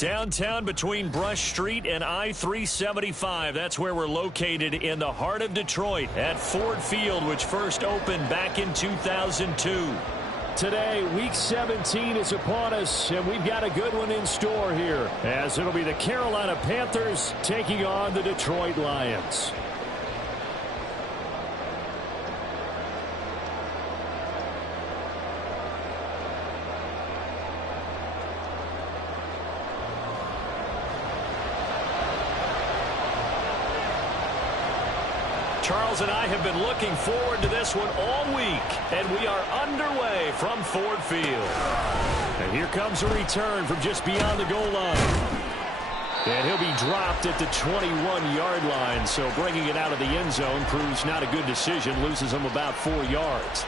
Downtown between Brush Street and I-375. That's where we're located in the heart of Detroit at Ford Field, which first opened back in 2002. Today, Week 17 is upon us, and we've got a good one in store here, as it'll be the Carolina Panthers taking on the Detroit Lions. Charles and I have been looking forward to this one all week, and we are underway from Ford Field. And here comes a return from just beyond the goal line. And he'll be dropped at the 21-yard line, so bringing it out of the end zone proves not a good decision, loses him about 4 yards.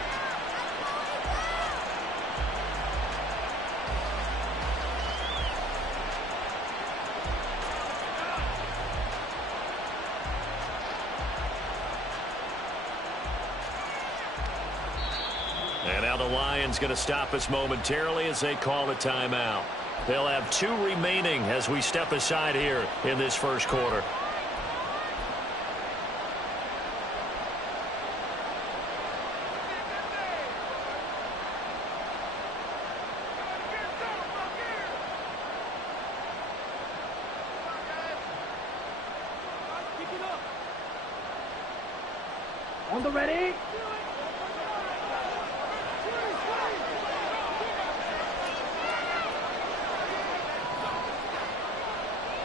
And now the Lions going to stop us momentarily as they call a timeout. They'll have 2 remaining as we step aside here in this first quarter. On the ready.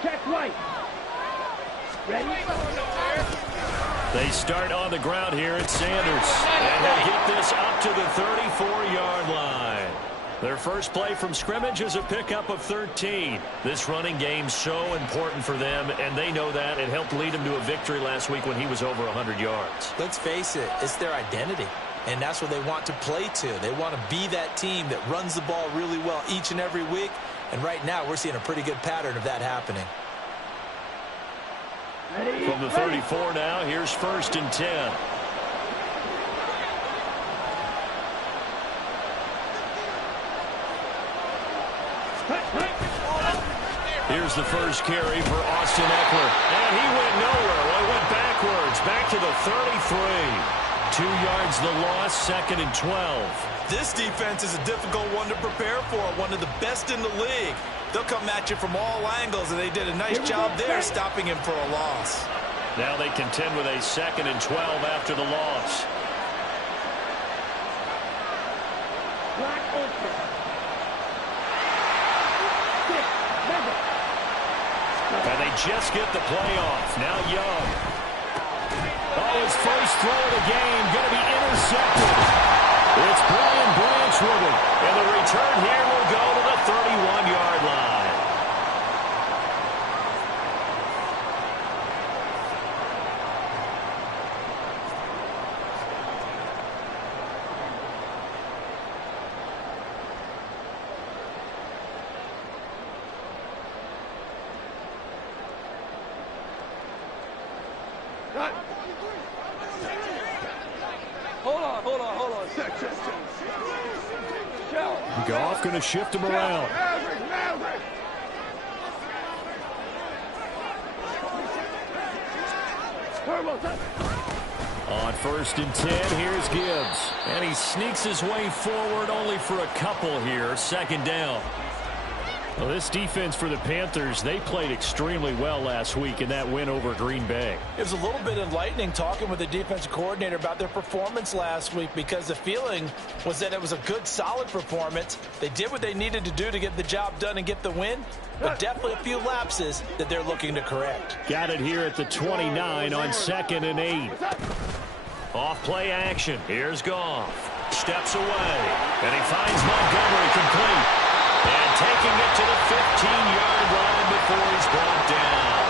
Check right. Ready? They start on the ground here at Sanders. And they'll get this up to the 34-yard line. Their first play from scrimmage is a pickup of 13. This running game's so important for them, and they know that. It helped lead them to a victory last week when he was over 100 yards. Let's face it, it's their identity. And that's what they want to play to. They want to be that team that runs the ball really well each and every week. And right now, we're seeing a pretty good pattern of that happening. From the 34 now, here's 1st and 10. Here's the first carry for Austin Eckler. And he went nowhere. Well, he went backwards, back to the 33. 2 yards the loss, 2nd and 12. This defense is a difficult one to prepare for, one of the best in the league. They'll come at you from all angles, and they did a nice job there stopping him for a loss. Now they contend with a 2nd and 12 after the loss. Black open. And they just get the play off. Now Young. Oh, his first throw of the game going to be intercepted. It's Brian Branch with it. And the return here will go to the 31-yard line. Hold on. Goff going to shift him around. On 1st and 10, here's Gibbs. And he sneaks his way forward only for a couple here. 2nd down. Well, this defense for the Panthers, they played extremely well last week in that win over Green Bay. It was a little bit enlightening talking with the defensive coordinator about their performance last week, because the feeling was that it was a good, solid performance. They did what they needed to do to get the job done and get the win, but definitely a few lapses that they're looking to correct. Got it here at the 29 on 2nd and 8. Off play action. Here's Goff. Steps away. And he finds Montgomery complete. And taking it to the 15-yard line before he's brought down.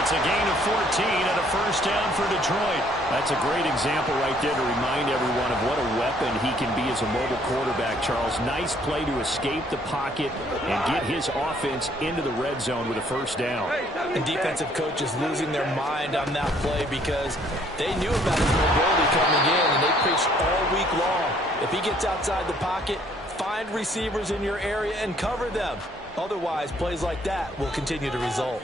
It's a gain of 14 and a first down for Detroit. That's a great example right there to remind everyone of what a weapon he can be as a mobile quarterback, Charles. Nice play to escape the pocket and get his offense into the red zone with a first down. And defensive coaches losing their mind on that play because they knew about his mobility coming in, and they preached all week long. If he gets outside the pocket, find receivers in your area and cover them. Otherwise, plays like that will continue to result.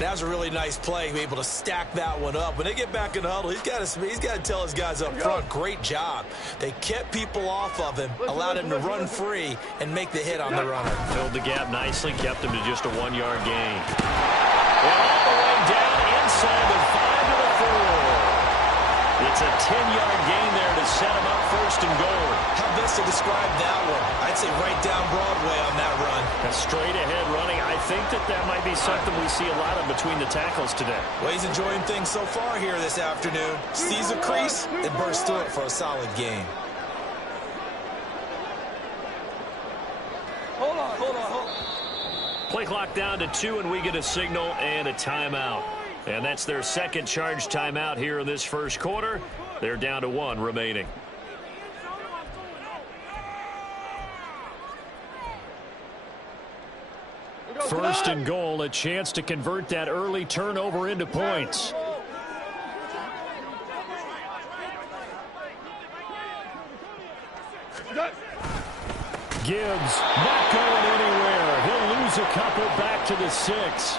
That was a really nice play, able to stack that one up. When they get back in the huddle, he's got to tell his guys up front, great job. They kept people off of him, allowed him to run free and make the hit on the runner. Filled the gap nicely, kept him to just a 1-yard gain. And all the way down inside the 5 to the 4. It's a 10-yard gain there to set him up first and goal. How best to describe that one? I'd say right down Broadway on that run. A straight-ahead running. I think that might be something we see a lot of between the tackles today. Well, he's enjoying things so far here this afternoon. Sees a crease and bursts through it for a solid gain. Hold on. Play clock down to 2, and we get a signal and a timeout. And that's their second charge timeout here in this first quarter. They're down to 1 remaining. First and goal, a chance to convert that early turnover into points. Gibbs not going anywhere. He'll lose a couple back to the 6.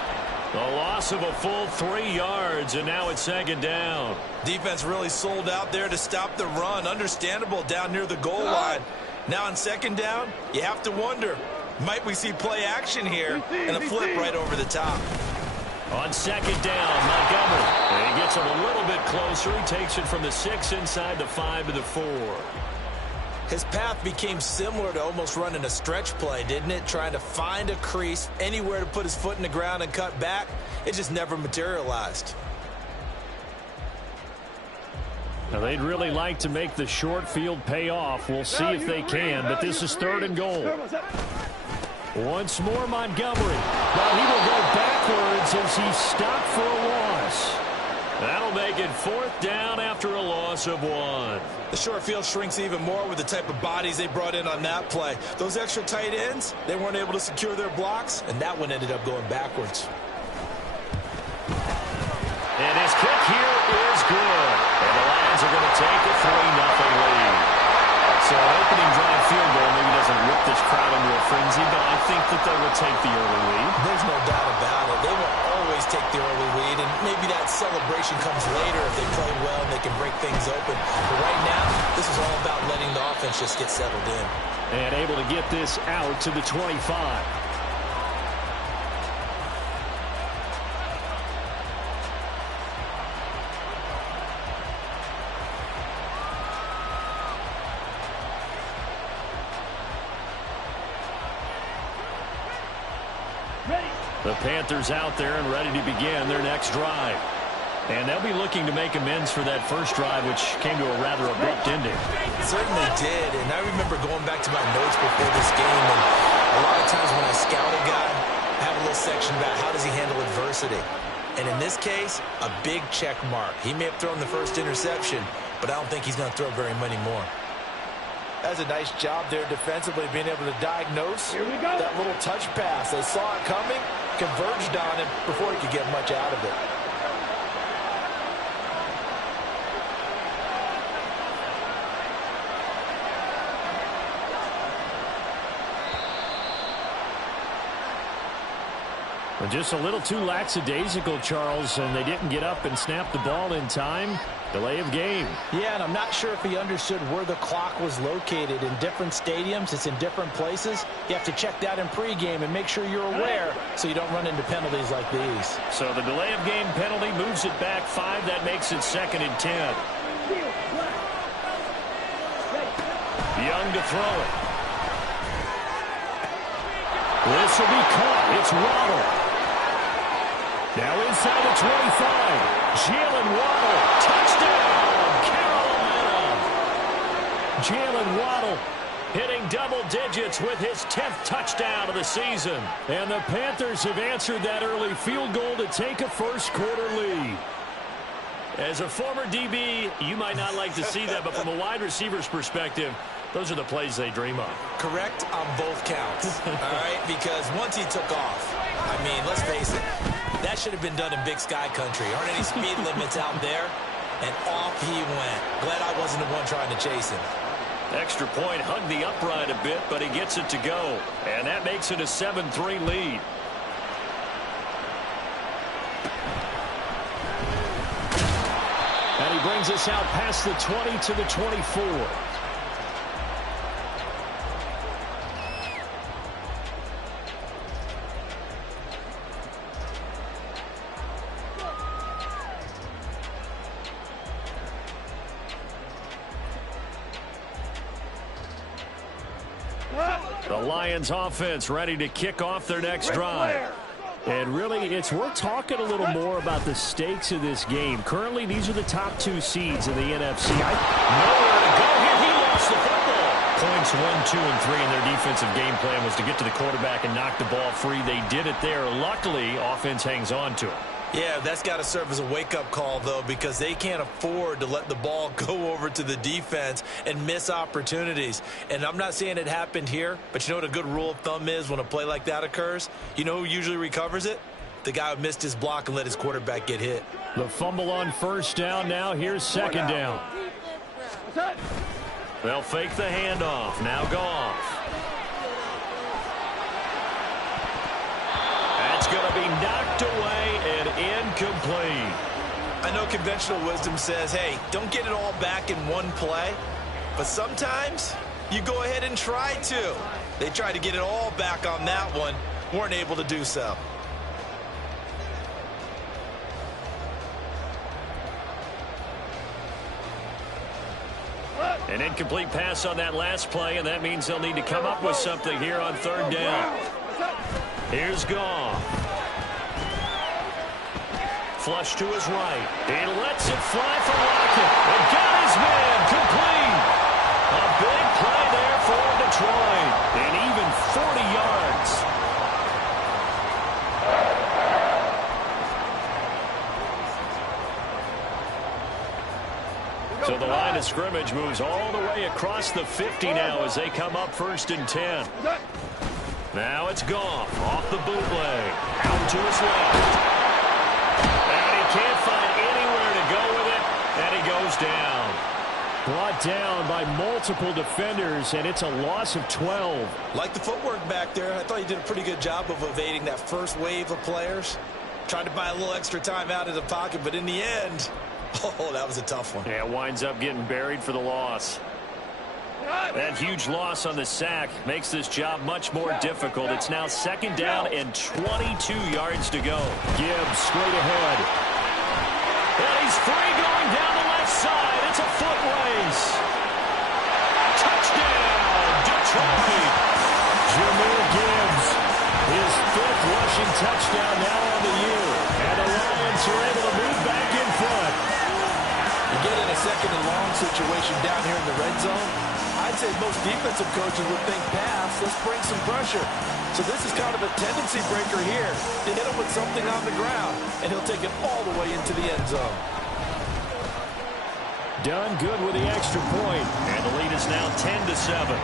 The loss of a full 3 yards, and now it's second down. Defense really sold out there to stop the run. Understandable down near the goal line. Now on second down, you have to wonder, might we see play action here and a flip right over the top? On second down, Montgomery. And he gets him a little bit closer. He takes it from the 6 inside the 5 to the 4. His path became similar to almost running a stretch play, didn't it? Trying to find a crease, anywhere to put his foot in the ground and cut back. It just never materialized. Now, they'd really like to make the short field pay off. We'll see if they can, but this is third and goal. Once more, Montgomery. Now he will go backwards as he stopped for a loss. That'll make it 4th down after a loss of 1. The short field shrinks even more with the type of bodies they brought in on that play. Those extra tight ends, they weren't able to secure their blocks, and that one ended up going backwards. And his kick here is good. And the Lions are going to take a 3-0 lead. So an opening drive field goal maybe doesn't whip this crowd into a frenzy, but I think that they will take the early lead. There's no doubt about it. They will always take the early lead, and maybe that celebration comes later if they play well and they can break things open. But right now, this is all about letting the offense just get settled in. And able to get this out to the 25. The Panthers out there and ready to begin their next drive. And they'll be looking to make amends for that first drive, which came to a rather abrupt ending. It certainly did, and I remember going back to my notes before this game, and a lot of times when I scout a guy, I have a little section about how does he handle adversity. And in this case, a big check mark. He may have thrown the first interception, but I don't think he's going to throw very many more. That's a nice job there defensively, being able to diagnose that little touch pass. They saw it coming, converged on him before he could get much out of it. Just a little too lackadaisical, Charles, and they didn't get up and snap the ball in time. Delay of game. Yeah, and I'm not sure if he understood where the clock was located. In different stadiums, it's in different places. You have to check that in pregame and make sure you're aware so you don't run into penalties like these. So the delay of game penalty moves it back 5. That makes it 2nd and 10. Young to throw it. This will be caught. It's Waddle. Now inside the 25. Jalen Waddle. Touchdown, Carolina. Jalen Waddle hitting double digits with his 10th touchdown of the season. And the Panthers have answered that early field goal to take a first quarter lead. As a former DB, you might not like to see that, but from a wide receiver's perspective, those are the plays they dream of. Correct on both counts, all right? Because once he took off, I mean, let's face it, that should have been done in Big Sky country. Aren't any speed limits out there? And off he went. Glad I wasn't the one trying to chase him. Extra point hugged the upright a bit, but he gets it to go. And that makes it a 7-3 lead. And he brings us out past the 20 to the 24. The Lions offense ready to kick off their next drive. And really, it's worth talking a little more about the stakes of this game. Currently, these are the top 2 seeds in the NFC. Nowhere to go here. He lost the football. Points 1, 2, and 3 in their defensive game plan was to get to the quarterback and knock the ball free. They did it there. Luckily, offense hangs on to it. Yeah, that's got to serve as a wake-up call, though, because they can't afford to let the ball go over to the defense and miss opportunities. And I'm not saying it happened here, but you know what a good rule of thumb is when a play like that occurs? You know who usually recovers it? The guy who missed his block and let his quarterback get hit. The fumble on first down now. Here's second down. They'll fake the handoff. Now Goff. That's going to be knocked away and incomplete. I know conventional wisdom says, hey, don't get it all back in one play. But sometimes you go ahead and try to. They tried to get it all back on that one. Weren't able to do so. An incomplete pass on that last play, and that means they'll need to come up with something here on third down. Here's Goff. Flush to his right. He lets it fly for Lockett. And got his man complete. A big play there for Detroit. And even 40 yards. So the line of scrimmage moves all the way across the 50 now as they come up 1st and 10. Now it's Goff off the bootleg. Out to his left. And he can't find anywhere to go with it. And he goes down. Brought down by multiple defenders, and it's a loss of 12. Like the footwork back there, I thought he did a pretty good job of evading that first wave of players. Tried to buy a little extra time out of the pocket, but in the end, oh, that was a tough one. Yeah, winds up getting buried for the loss. That huge loss on the sack makes this job much more difficult. It's now 2nd down and 22 yards to go. Gibbs straight ahead. And he's free going down the left side. It's a foot race. Touchdown, Detroit. Jahmyr Gibbs, his 5th rushing touchdown now on the year. And the Lions are able to move back in front. You get in a 2nd and long situation down here in the red zone. I'd say most defensive coaches would think pass. Let's bring some pressure. So this is kind of a tendency breaker here to hit him with something on the ground, and he'll take it all the way into the end zone. Done good with the extra point. And the lead is now 10-7.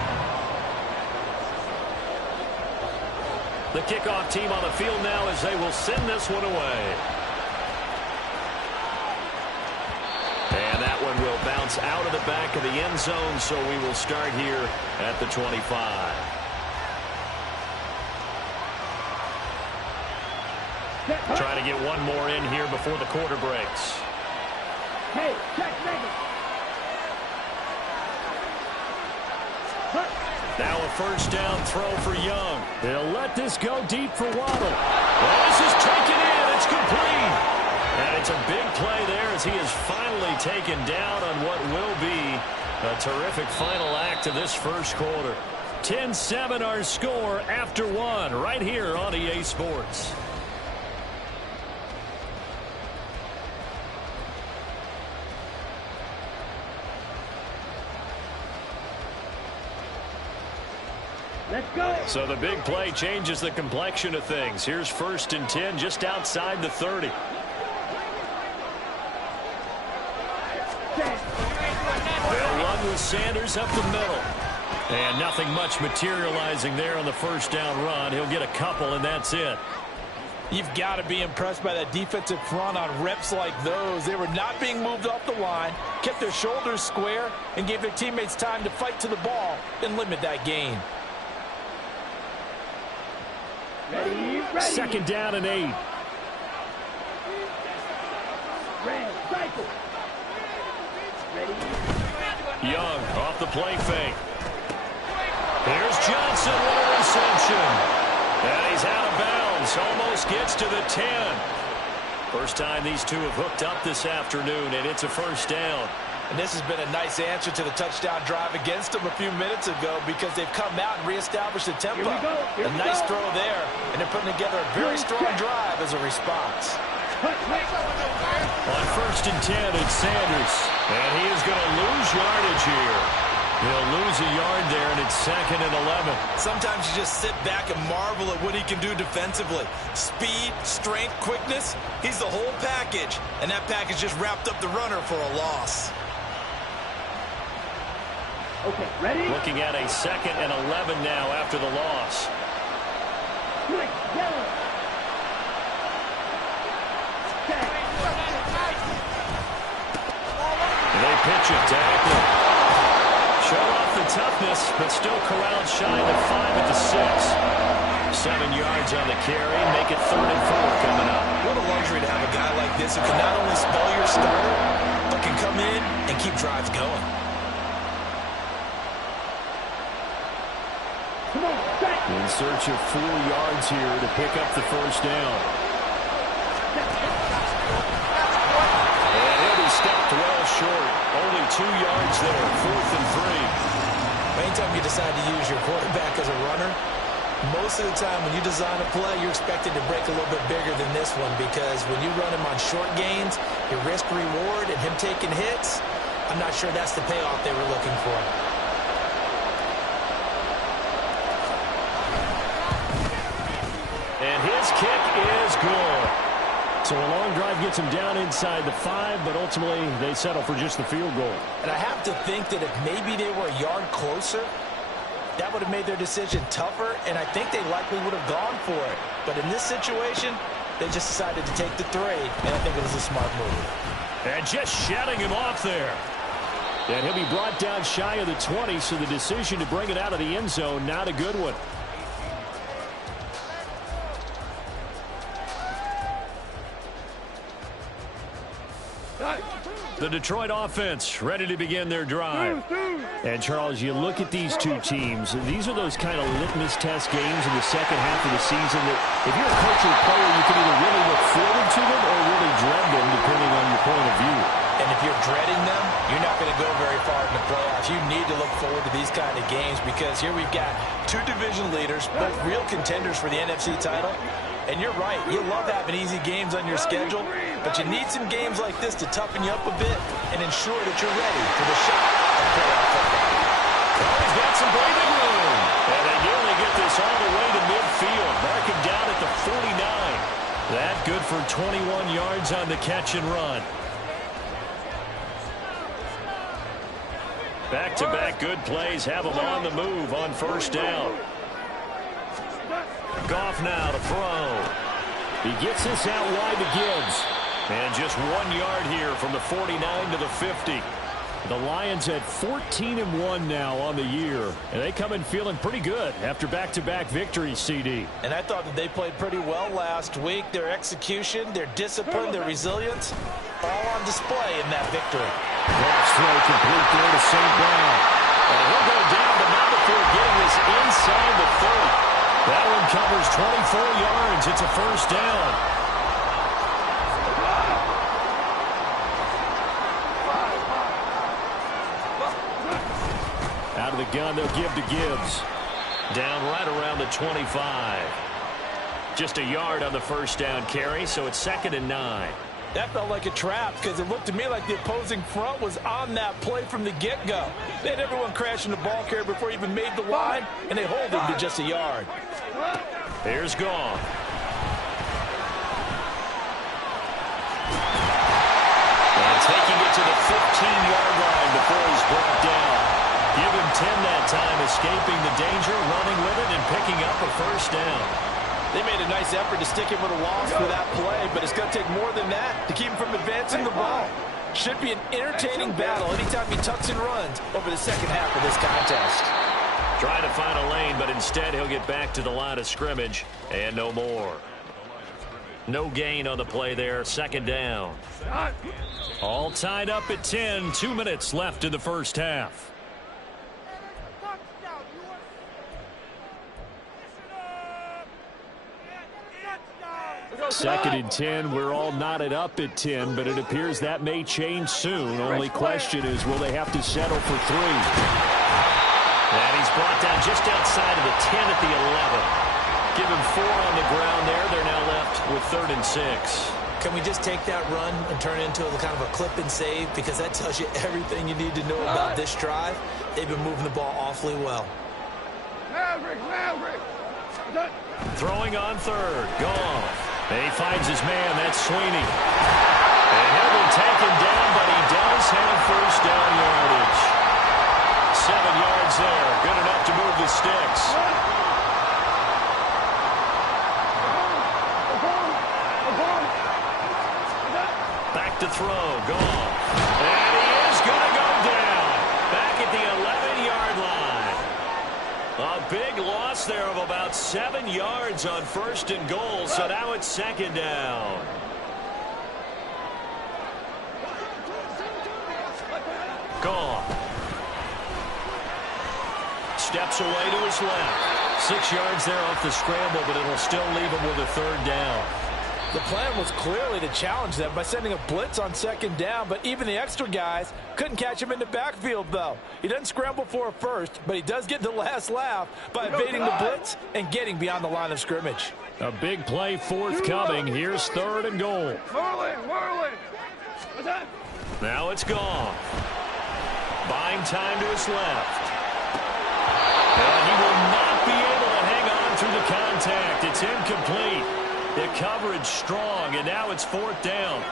The kickoff team on the field now as they will send this one away. And that one will bounce out of the back of the end zone, so we will start here at the 25. Try to get one more in here before the quarter breaks. Hey, check, Now a 1st down throw for Young. They'll let this go deep for Waddle. Well, this is taken in. It's complete. And it's a big play there as he is finally taken down on what will be a terrific final act of this first quarter. 10-7 our score after one right here on EA Sports. Let's go. So the big play changes the complexion of things. Here's 1st and 10 just outside the 30. They'll run with Sanders up the middle. And nothing much materializing there on the 1st down run. He'll get a couple, and that's it. You've got to be impressed by that defensive front on reps like those. They were not being moved off the line, kept their shoulders square, and gave their teammates time to fight to the ball and limit that gain. Ready. Second down and 8. Red, cycle. Ready. Young off the play fake. Here's Johnson with a reception. And he's out of bounds. Almost gets to the 10. First time these two have hooked up this afternoon, and it's a first down. And this has been a nice answer to the touchdown drive against them a few minutes ago because they've come out and reestablished the tempo. Here A we nice go. throw there, and they're putting together a very strong drive as a response. On first and 10, it's Sanders. And he is going to lose yardage here. He'll lose a yard there, and it's 2nd and 11. Sometimes you just sit back and marvel at what he can do defensively. Speed, strength, quickness, he's the whole package. And that package just wrapped up the runner for a loss. Okay, ready? Looking at a 2nd and 11 now after the loss. Quick, yellow. They pitch it to Eckler. Show off the toughness, but still corralled shy of the 5 at the 6. 7 yards on the carry, make it 3rd and 4 coming up. What a luxury to have a guy like this who can not only spell your starter, but can come in and keep drives going. Come on, back. In search of 4 yards here to pick up the first down. And he'll be stopped well short. Only 2 yards there, 4th and 3. Anytime you decide to use your quarterback as a runner, most of the time when you design a play, you're expected to break a little bit bigger than this one because when you run him on short gains, your risk-reward and him taking hits, I'm not sure that's the payoff they were looking for. And his kick is good. So a long drive gets them down inside the 5, but ultimately they settle for just the field goal. And I have to think that if maybe they were a yard closer, that would have made their decision tougher, and I think they likely would have gone for it. But in this situation, they just decided to take the 3, and I think it was a smart move. And just shutting him off there. And he'll be brought down shy of the 20, so the decision to bring it out of the end zone, not a good one. The Detroit offense ready to begin their drive. And, Charles, you look at these two teams, these are those kind of litmus test games in the second half of the season that if you're a coach or a player, you can either really look forward to them or really dread them, depending on your point of view. And if you're dreading them, you're not going to go very far in the playoffs. You need to look forward to these kind of games because here we've got 2 division leaders, both real contenders for the NFC title. And you're right, you love having easy games on your schedule, but you need some games like this to toughen you up a bit and ensure that you're ready for the shot at playoff football. Oh, he's got some breathing room. And they nearly get this all the way to midfield. Mark him down at the 49. That good for 21 yards on the catch and run. Back-to-back good plays have them on the move on first down. Goff now to throw. He gets this out wide to Gibbs. And just 1 yard here from the 49 to the 50. The Lions at 14-1 now on the year. And they come in feeling pretty good after back-to-back victories, CD. And I thought that they played pretty well last week. Their execution, their discipline, their resilience, all on display in that victory. Goff's throw complete there to St. Brown. And he'll go down, but not before getting this inside the 30. That one covers 24 yards. It's a first down. Out of the gun, they'll give to Gibbs. Down right around the 25. Just a yard on the first down carry, so it's 2nd and 9. That felt like a trap because it looked to me like the opposing front was on that play from the get-go. They had everyone crashing the ball carrier before he even made the line, and they hold him to just a yard. Here's Goff. And taking it to the 15-yard line before he's brought down. Give him 10 that time, escaping the danger, running with it, and picking up a first down. They made a nice effort to stick him with a loss for that play, but it's going to take more than that to keep him from advancing the ball. Should be an entertaining battle anytime he tucks and runs over the second half of this contest. Trying to find a lane, but instead he'll get back to the line of scrimmage and no more. No gain on the play there, second down. All tied up at 10, 2 minutes left in the first half. Second and 10. We're all knotted up at 10, but it appears that may change soon. Only question is, will they have to settle for 3? And he's brought down just outside of the 10 at the 11. Give him 4 on the ground there. They're now left with 3rd and 6. Can we just take that run and turn it into a kind of a clip and save? Because that tells you everything you need to know about this drive. They've been moving the ball awfully well. Maverick. Throwing on 3rd. Goff. He finds his man. That's Sweeney. And he'll be taken down, but he does have first down yardage. 7 yards there. Good enough to move the sticks. Back to throw. Goff. And he is going to go down. Back at the 11-yard line. A big loss there of about 7 yards on 1st and goal, so now it's 2nd down. Goff. Steps away to his left. 6 yards there off the scramble, but it'll still leave him with a 3rd down. The plan was clearly to challenge them by sending a blitz on 2nd down, but even the extra guys couldn't catch him in the backfield, though. He doesn't scramble for a first, but he does get the last laugh by evading the blitz and getting beyond the line of scrimmage. A big play forthcoming. Here's 3rd and goal. Whirling. Now it's gone. Buying time to his left. And he will not be able to hang on through the contact. It's incomplete. The coverage strong, and now it's 4th down.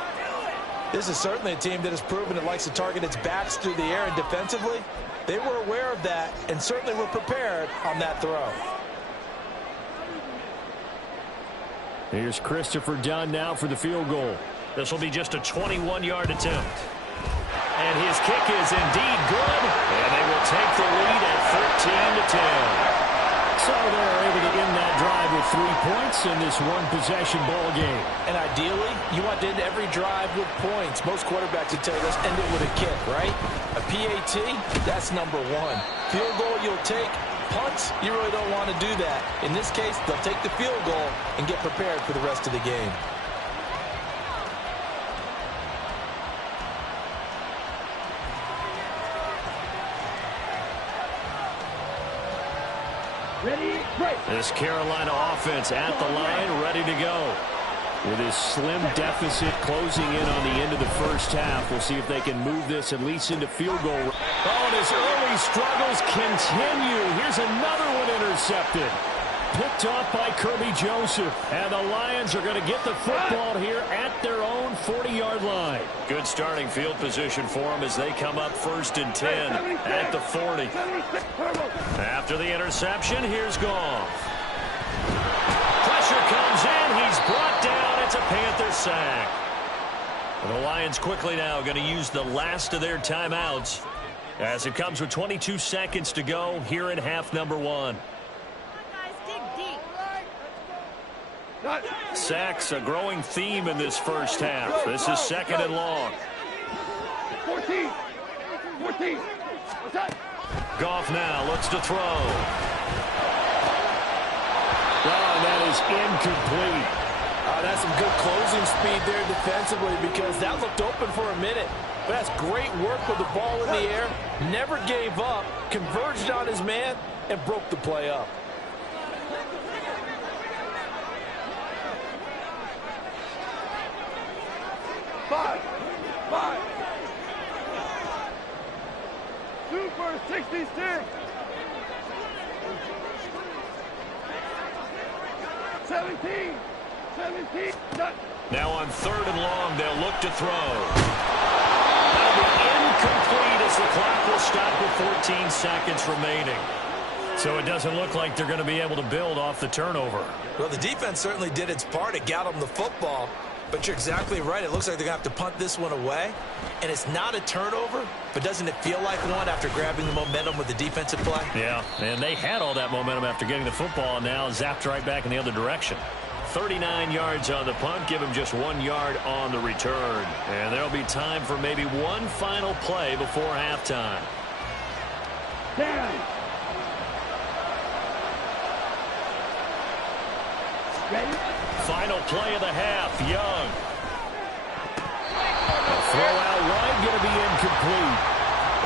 This is certainly a team that has proven it likes to target its backs through the air and defensively. They were aware of that and certainly were prepared on that throw. Here's Christopher Dunn now for the field goal. This will be just a 21-yard attempt. And his kick is indeed good, and they will take the lead at 13-10. So they're able to end that drive with 3 points in this one-possession ball game. And ideally, you want to end every drive with points. Most quarterbacks would tell you, let's end it with a kick, right? A PAT, that's number 1. Field goal you'll take. Punts, you really don't want to do that. In this case, they'll take the field goal and get prepared for the rest of the game. Ready, break. This Carolina offense at the line, ready to go. With his slim deficit closing in on the end of the first half, we'll see if they can move this at least into field goal. Oh, and his early struggles continue. Here's another one intercepted. Picked off by Kirby Joseph. And the Lions are going to get the football here at their own 40-yard line. Good starting field position for them as they come up 1st and 10 at the 40. After the interception, here's Goff. Pressure comes in. He's brought down. It's a Panther sack. And the Lions quickly now going to use the last of their timeouts as it comes with 22 seconds to go here in half number 1. Sacks, a growing theme in this first half. This is 2nd and long. 14. Goff now looks to throw. Oh, that is incomplete. That's some good closing speed there defensively because that looked open for a minute. But that's great work with the ball in the air. Never gave up, converged on his man, and broke the play up. Five. Super 66. 17. Now on 3rd and long, they'll look to throw. That'll be incomplete as the clock will stop with 14 seconds remaining. So it doesn't look like they're going to be able to build off the turnover. Well, the defense certainly did its part. It got them the football. But you're exactly right. It looks like they're going to have to punt this one away. And it's not a turnover, but doesn't it feel like one after grabbing the momentum with the defensive play? Yeah, and they had all that momentum after getting the football, and now zapped right back in the other direction. 39 yards on the punt, give him just 1 yard on the return. And there'll be time for maybe one final play before halftime. 10. Ready? Final play of the half, Young. A throw out wide, going to be incomplete.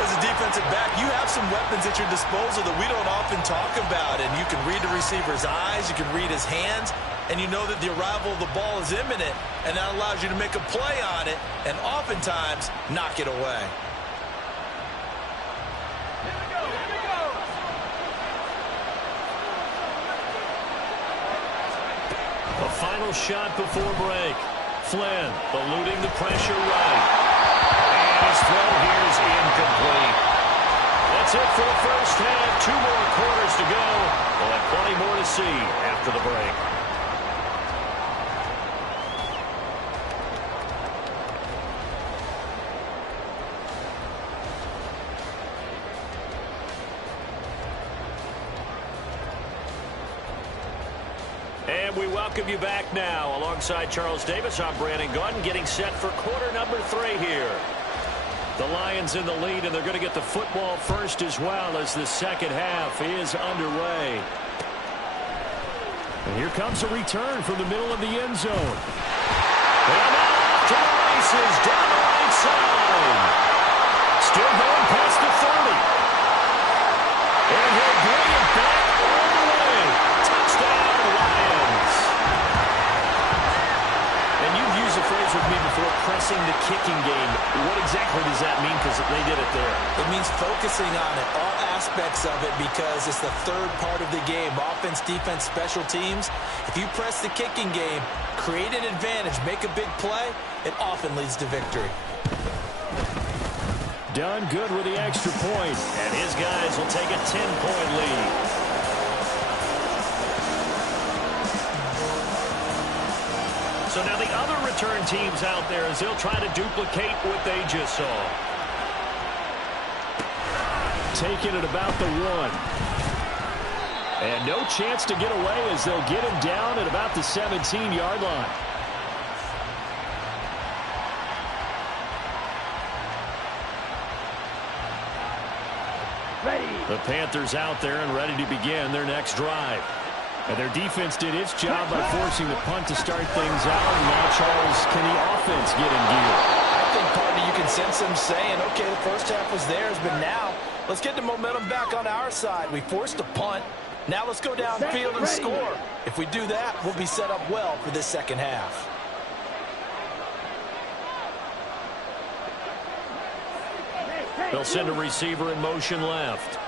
As a defensive back, you have some weapons at your disposal that we don't often talk about. And you can read the receiver's eyes, you can read his hands, and you know that the arrival of the ball is imminent, and that allows you to make a play on it and oftentimes knock it away. A final shot before break. Flynn eluding the pressure right. And his throw here is incomplete. That's it for the first half. 2 more quarters to go. We'll have plenty more to see after the break. And we welcome you back now. Alongside Charles Davis, I'm Brandon Gaudin, getting set for quarter number 3 here. The Lions in the lead, and they're going to get the football first as well as the second half is underway. And here comes a return from the middle of the end zone. And off to the races down the right side. Still going past the 30. And he'll bring it back all the way. Touchdown, Lions. And you've used the phrase with me before, pressing the kicking game. What exactly does that mean? Because they did it there. It means focusing on it, all aspects of it, because it's the third part of the game. Offense, defense, special teams. If you press the kicking game, create an advantage, make a big play, it often leads to victory. Done good with the extra point. And his guys will take a 10-point lead. So now the other return teams out there as they'll try to duplicate what they just saw. Taking it about the 1. And no chance to get away as they'll get him down at about the 17-yard line. Ready. The Panthers out there and ready to begin their next drive. And their defense did its job by forcing the punt to start things out. And now, Charles, can the offense get in gear? I think, partner, you can sense them saying, okay, the first half was theirs, but now let's get the momentum back on our side. We forced a punt. Now let's go downfield and score. If we do that, we'll be set up well for this second half. They'll send a receiver in motion left.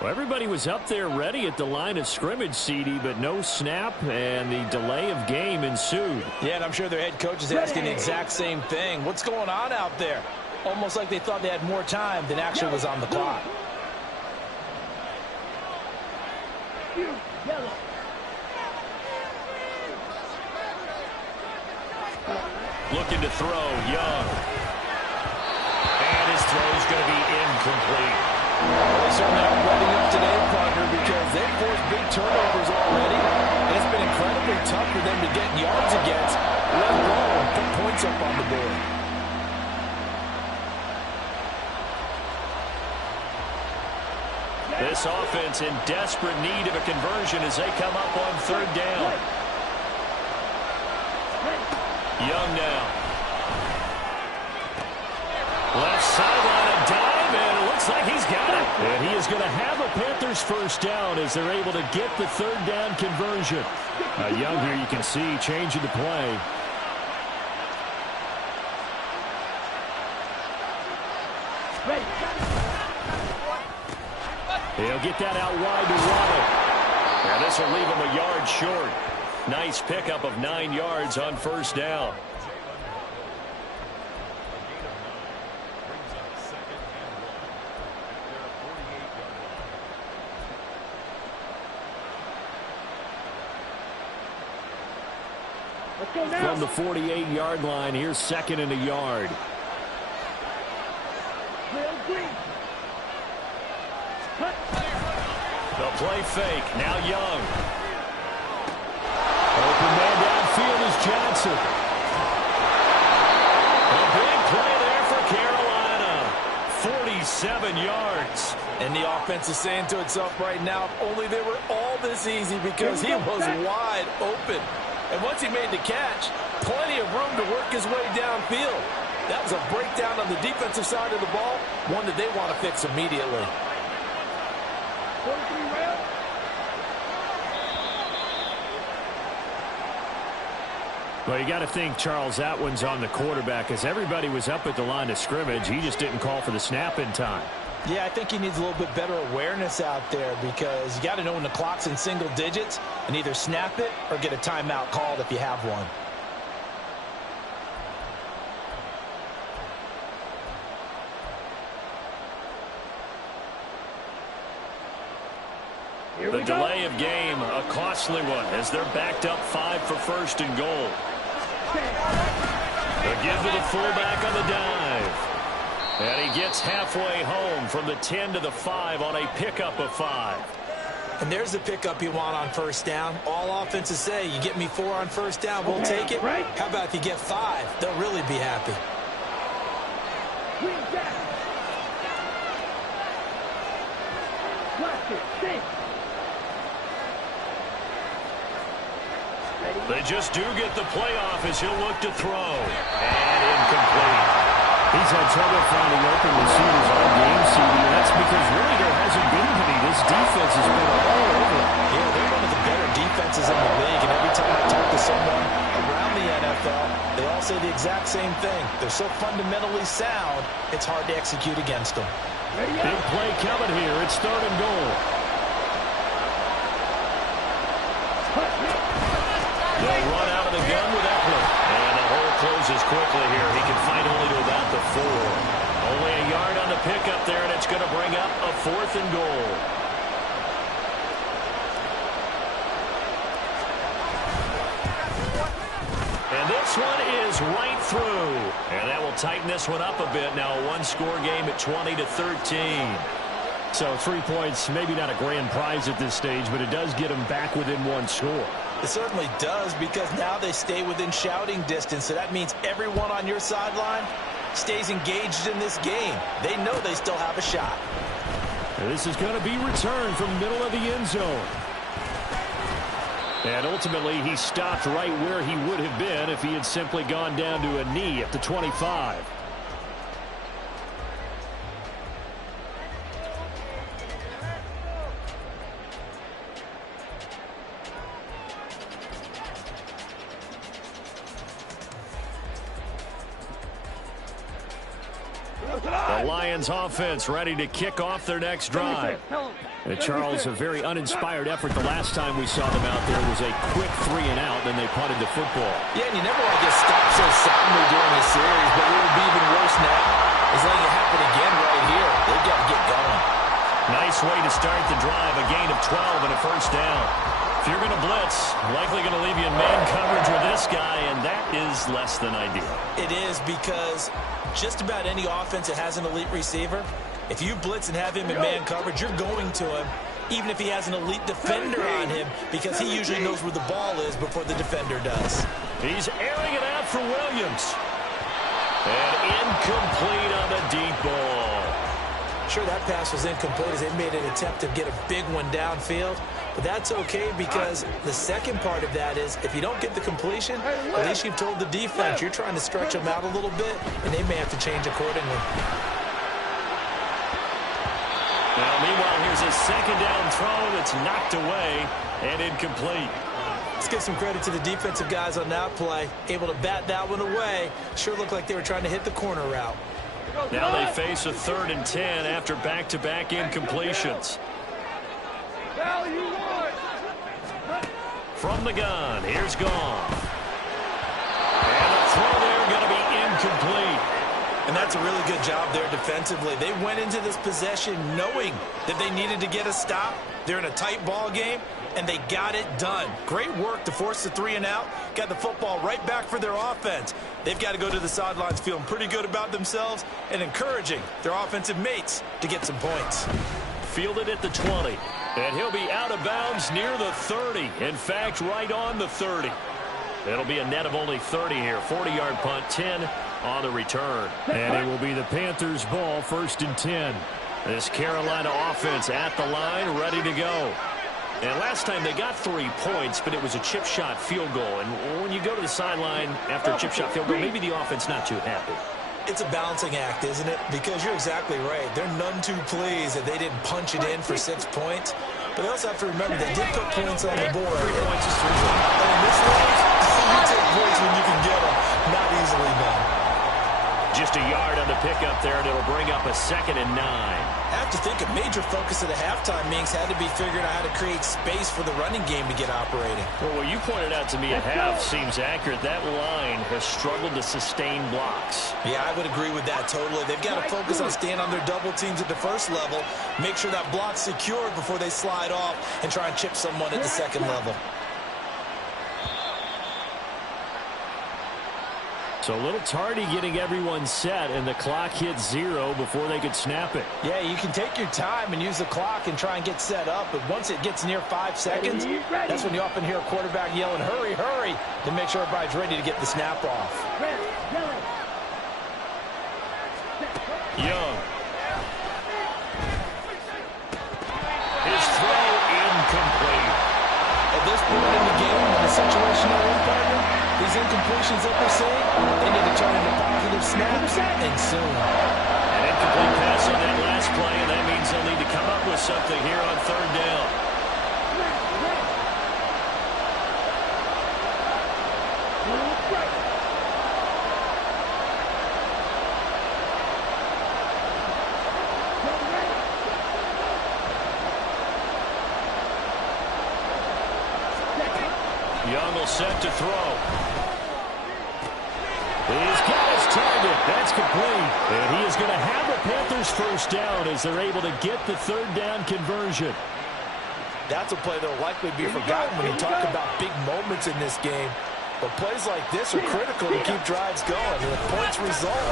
Well, everybody was up there ready at the line of scrimmage, CD, but no snap, and the delay of game ensued. Yeah, and I'm sure their head coach is asking the exact same thing. What's going on out there? Almost like they thought they had more time than actually was on the clock. Yellow. Looking to throw, Young. And his throw's going to be incomplete. They certainly are ready up today, partner, because they've forced big turnovers already, and it's been incredibly tough for them to get yards against, let alone put points up on the board. This offense in desperate need of a conversion as they come up on 3rd down. Young now. Left sideline, a dive, and it looks like he's got it. And he is going to have a Panthers first down as they're able to get the 3rd down conversion. Young here, you can see, changing the play. He'll get that out wide to Waddle. And this will leave him a yard short. Nice pickup of 9 yards on 1st down. From the 48-yard line, here's 2nd and a yard. The play fake. Now Young. Open man downfield is Johnson. A big play there for Carolina. 47 yards. And the offense is saying to itself right now, if only they were all this easy, because he was wide open. And once he made the catch, plenty of room to work his way downfield. That was a breakdown on the defensive side of the ball, one that they want to fix immediately. Well, you got to think, Charles, that one's on the quarterback, as everybody was up at the line of scrimmage. He just didn't call for the snap in time. Yeah, I think he needs a little bit better awareness out there, because you got to know when the clock's in single digits and either snap it or get a timeout called if you have one. The delay of game, a costly one, as they're backed up 5 for 1st and goal. The give to the fullback on the dive. And he gets halfway home from the 10 to the 5 on a pickup of 5. And there's the pickup you want on 1st down. All offenses say, you get me 4 on 1st down, we'll take it. How about if you get 5? They'll really be happy. They just do get the playoff as he'll look to throw. And incomplete. He's had trouble finding open receivers all game, CD. That's because really there hasn't been any. This defense has been all over. Yeah, they're one of the better defenses in the league. And every time I talk to someone around the NFL, they all say the exact same thing. They're so fundamentally sound, it's hard to execute against them. Big play coming here. It's 3rd and goal. They'll run out of the gun with Eckler. And the hole closes quickly here. He can find only to about the 4. Only a yard on the pickup there, and it's going to bring up a 4th and goal. And this one is right through. And that will tighten this one up a bit. Now a one-score game at 20-13. So 3 points, maybe not a grand prize at this stage, but it does get them back within 1 score. It certainly does, because now they stay within shouting distance. So that means everyone on your sideline stays engaged in this game. They know they still have a shot. And this is going to be returned from the middle of the end zone. And ultimately, he stopped right where he would have been if he had simply gone down to a knee at the 25. The Lions offense ready to kick off their next drive. Charles, a very uninspired effort the last time we saw them out there was a quick 3 and out, then they punted the football. Yeah, and you never want to get stopped so soundly during the series, but it would be even worse now is letting it happen again right here. They've got to get going. Nice way to start the drive, a gain of 12 and a 1st down. If you're going to blitz, likely going to leave you in man coverage with this guy, and that is less than ideal. It is, because just about any offense that has an elite receiver, if you blitz and have him in man coverage, you're going to him, even if he has an elite defender on him, because he usually knows where the ball is before the defender does. He's airing it out for Williams. And incomplete on the deep ball. Sure, that pass was incomplete as they made an attempt to get a big one downfield. But that's okay, because the second part of that is if you don't get the completion, at least you've told the defense you're trying to stretch them out a little bit, and they may have to change accordingly. Now, meanwhile, here's a 2nd down throw that's knocked away and incomplete. Let's give some credit to the defensive guys on that play. Able to bat that one away. Sure looked like they were trying to hit the corner route. Now they face a 3rd and 10 after back-to-back incompletions. From the gun, here's Goff. And the throw there going to be incomplete. And that's a really good job there defensively. They went into this possession knowing that they needed to get a stop. They're in a tight ball game, and they got it done. Great work to force the 3 and out. Got the football right back for their offense. They've got to go to the sidelines feeling pretty good about themselves and encouraging their offensive mates to get some points. Fielded at the 20. And he'll be out of bounds near the 30. In fact, right on the 30. It'll be a net of only 30 here. 40-yard punt, 10 on the return. And it will be the Panthers' ball, 1st and 10. This Carolina offense at the line, ready to go. And last time they got 3 points, but it was a chip shot field goal. And when you go to the sideline after a chip shot field goal, maybe the offense not too happy. It's a balancing act, isn't it? Because you're exactly right. They're none too pleased that they didn't punch it in for 6 points. But they also have to remember they did put points on the board. 3 points is 3 points. And in this league, you take points when you can get them. Not easily done. Just a yard on the pickup there, and it'll bring up a 2nd and 9. I have to think a major focus of the halftime meetings had to be figuring out how to create space for the running game to get operating. Well, what you pointed out to me at half seems accurate. That line has struggled to sustain blocks. Yeah, I would agree with that totally. They've got to focus on staying on their double teams at the first level, make sure that block's secured before they slide off and try and chip someone at the second level. So a little tardy getting everyone set, and the clock hit 0 before they could snap it. Yeah, you can take your time and use the clock and try and get set up, but once it gets near 5 seconds, that's when you often hear a quarterback yelling, hurry, hurry, to make sure everybody's ready to get the snap off. Young. His throw incomplete. At this point in the game, in the situation they're in, partner, these incompletions that we're seeing, they need to turn into positive snaps, and soon. An incomplete pass on that last play, and that means they'll need to come up with something here on 3rd down. Young will set to throw. He's got his target. That's complete. And he is going to have the Panthers 1st down as they're able to get the 3rd down conversion. That's a play that will likely be forgotten when you talk about big moments in this game. But plays like this are critical to keep drives going. And if points result,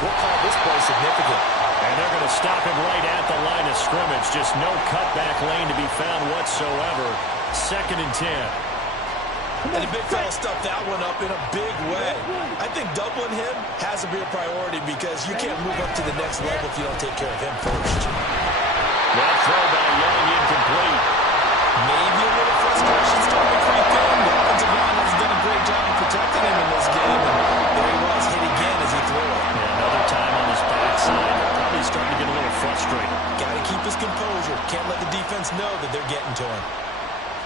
we'll call this play significant. And they're going to stop him right at the line of scrimmage. Just no cutback lane to be found whatsoever. 2nd and 10. And the big fella stuffed that one up in a big way. I think doubling him has to be a priority because you can't move up to the next level if you don't take care of him first. That throw by Young incomplete. Maybe a little frustration starting to creep in. The offensive line has done a great job of protecting him in this game. And there he was, hit again as he threw it. Yeah, another time on his backside. Probably starting to get a little frustrated. Got to keep his composure. Can't let the defense know that they're getting to him.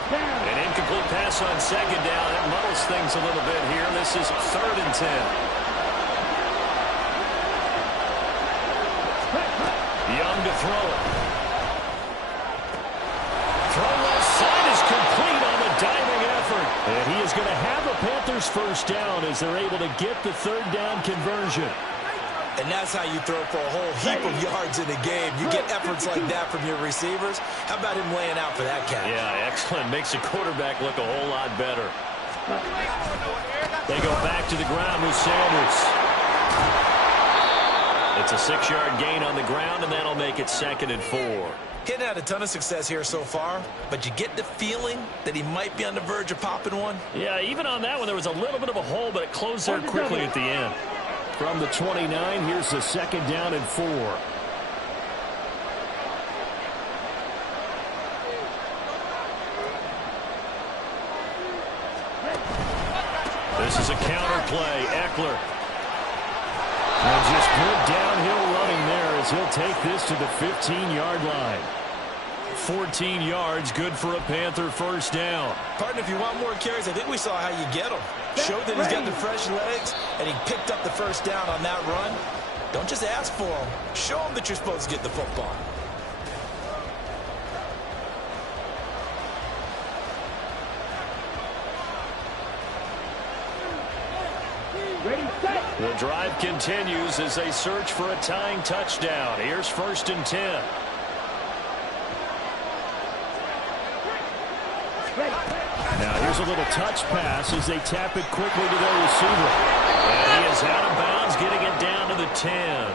An incomplete pass on 2nd down. It muddles things a little bit here. This is 3rd and 10. Young to throw it. Throw left side is complete on the diving effort. And he is going to have the Panthers 1st down as they're able to get the 3rd down conversion. And that's how you throw for a whole heap of yards in a game. You get efforts like that from your receivers. How about him laying out for that catch? Yeah, excellent. Makes the quarterback look a whole lot better. They go back to the ground with Sanders. It's a 6-yard gain on the ground, and that'll make it 2nd and 4. He had a ton of success here so far, but you get the feeling that he might be on the verge of popping one. Yeah, even on that one, there was a little bit of a hole, but it closed there quickly at the end. From the 29, here's the 2nd down and 4. This is a counter play. Eckler. And just good downhill running there as he'll take this to the 15-yard line. 14 yards, good for a Panther 1st down. Partner, if you want more carries, I think we saw how you get him. Showed that he's got the fresh legs, and he picked up the 1st down on that run. Don't just ask for him. Show him that you're supposed to get the football. Ready, set. The drive continues as they search for a tying touchdown. Here's 1st and 10. Now here's a little touch pass as they tap it quickly to their receiver. And he is out of bounds, getting it down to the 10.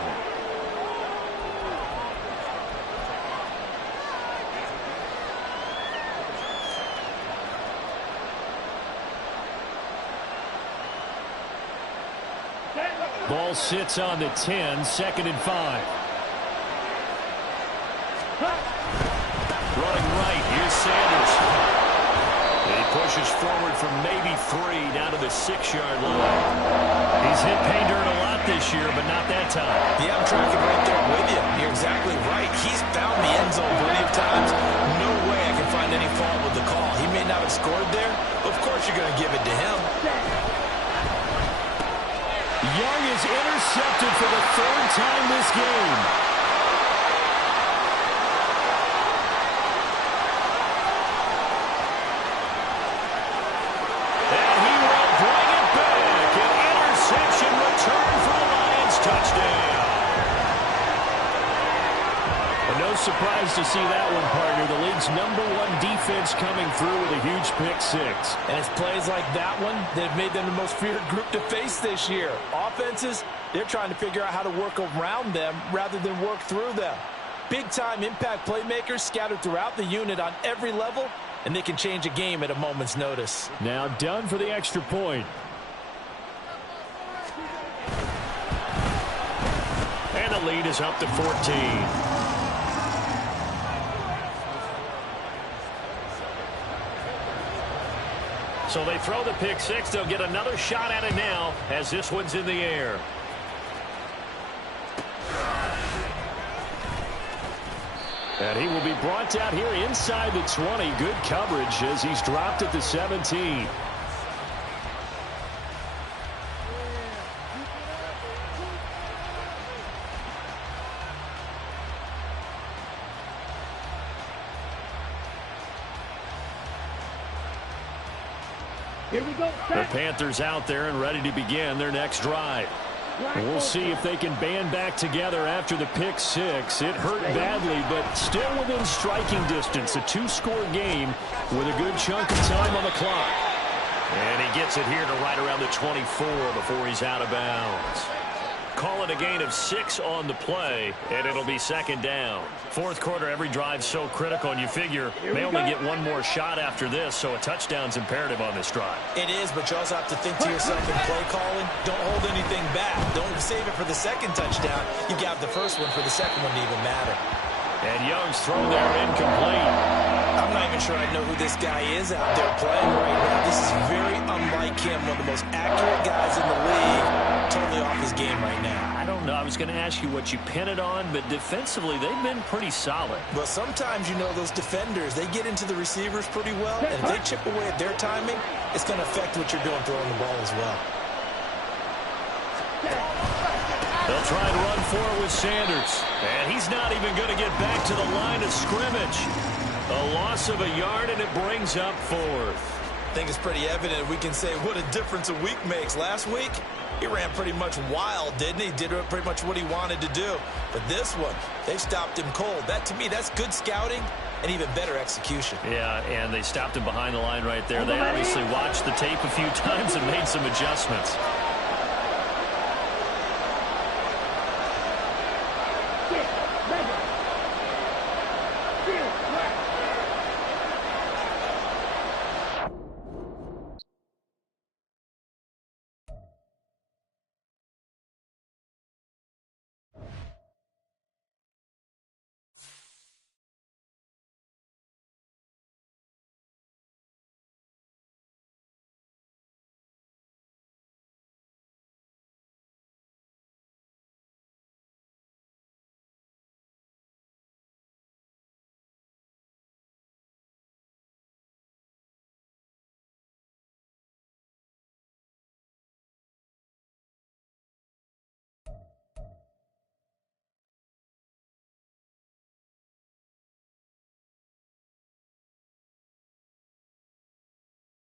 Ball sits on the 10, 2nd and 5. Running right, here's Sanders. He pushes forward from maybe 3 down to the 6-yard line. He's hit pay dirt a lot this year, but not that time. Yeah, I'm tracking right there with you. You're exactly right. He's found the end zone plenty of times. No way I can find any fault with the call. He may not have scored there. Of course you're going to give it to him. Young is intercepted for the 3rd time this game. And he will bring it back. An interception return for the Lions. Touchdown. Well, no surprise to see that one, partner. The league's #1 defense coming through with a huge pick 6. And it's plays like that one that have made them the most feared group to face this year. Offenses, they're trying to figure out how to work around them rather than work through them. Big-time impact playmakers scattered throughout the unit on every level, and they can change a game at a moment's notice. Now done for the extra point. And the lead is up to 14. So they throw the pick 6. They'll get another shot at it now as this one's in the air. And he will be brought down here inside the 20. Good coverage as he's dropped at the 17. Here we go. The Panthers out there and ready to begin their next drive. And we'll see if they can band back together after the pick 6. It hurt badly, but still within striking distance. A 2-score game with a good chunk of time on the clock. And he gets it here to right around the 24 before he's out of bounds. Call it a gain of 6 on the play, and it'll be 2nd down. 4th quarter, every drive's so critical, and you figure may only get one more shot after this, so a touchdown's imperative on this drive. It is, but you also have to think to yourself in play calling, don't hold anything back. Don't save it for the 2nd touchdown. You got the 1st one for the 2nd one to even matter. And Young's throw there incomplete. I'm not even sure I know who this guy is out there playing right now. This is very unlike him, one of the most accurate guys in the league. Totally off his game right now. I don't know. I was going to ask you what you pin it on, but defensively, they've been pretty solid. Well, sometimes, you know, those defenders, they get into the receivers pretty well, and if they chip away at their timing, it's going to affect what you're doing throwing the ball as well. They'll try and run for it with Sanders. And he's not even going to get back to the line of scrimmage. A loss of a yard, and it brings up 4th. I think it's pretty evident we can say what a difference a week makes. Last week, he ran pretty much wild, didn't he? Did pretty much what he wanted to do. But this one, they stopped him cold. That, to me, that's good scouting and even better execution. Yeah, and they stopped him behind the line right there. They obviously watched the tape a few times and made some adjustments.